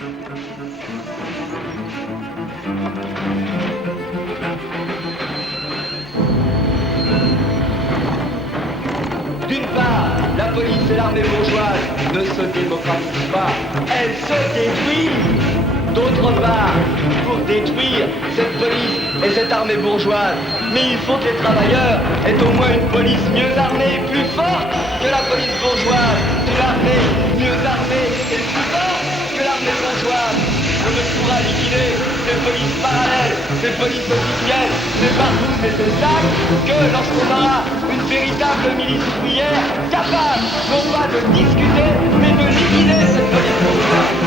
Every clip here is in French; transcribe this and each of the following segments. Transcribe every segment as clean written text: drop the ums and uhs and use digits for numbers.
D'une part, la police et l'armée bourgeoise ne se démocratisent pas, elles se détruisent. D'autre part, pour détruire cette police et cette armée bourgeoise, mais il faut que les travailleurs aient au moins une police mieux armée et plus forte que la police bourgeoise, une armée mieux armée et plus forte que l'armée bourgeoise. On ne pourra liquider ces polices parallèles, ces polices officielles, ces partout nécessaires que lorsqu'on aura une véritable milice ouvrière capable non pas de discuter, mais de liquider cette police bourgeoise.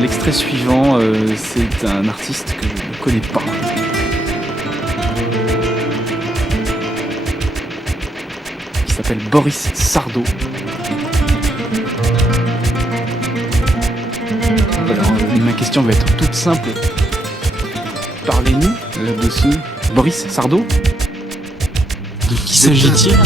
L'extrait suivant, c'est un artiste que je ne connais pas. Qui s'appelle Boris Sardou. Alors, ma question va être toute simple. Parlez-nous de ce Boris Sardou. De qui s'agit-il ?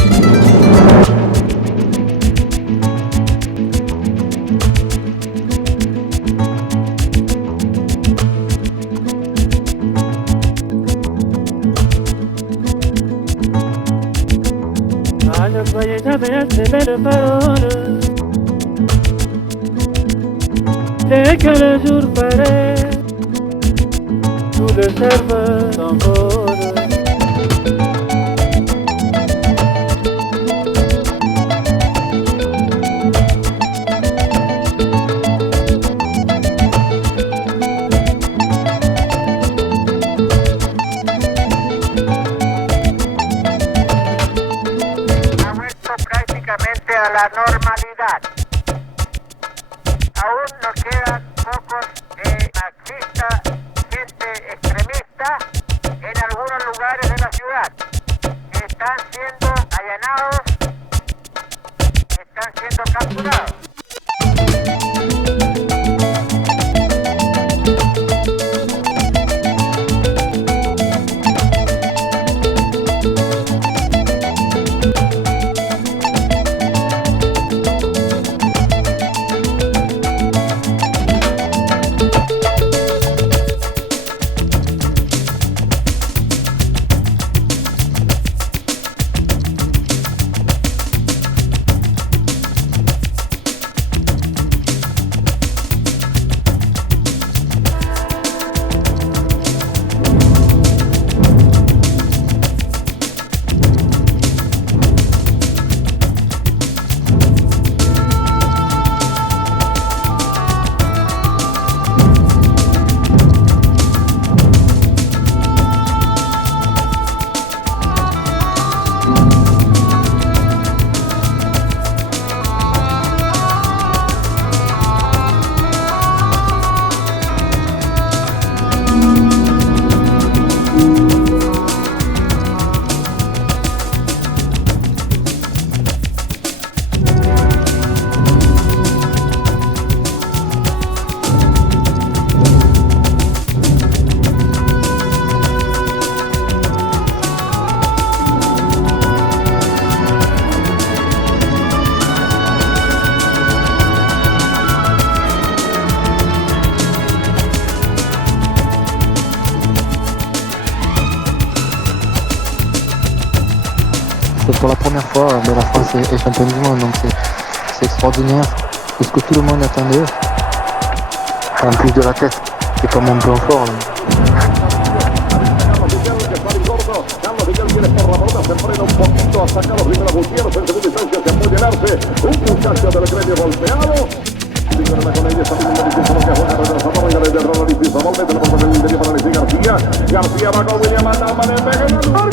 Ne croyez jamais à ces belles paroles. Dès que le jour paraît, tout le cerveau s'envole. A la normalidad. Aún nos quedan pocos marxistas, gente extremista en algunos lugares de la ciudad. Están siendo allanados, están siendo capturados. C'est pour la première fois que la France est championne du monde, donc c'est extraordinaire. C'est ce que tout le monde attendait. En plus de la tête, c'est comme un plan fort. García va con William Alba en el pegue del gol.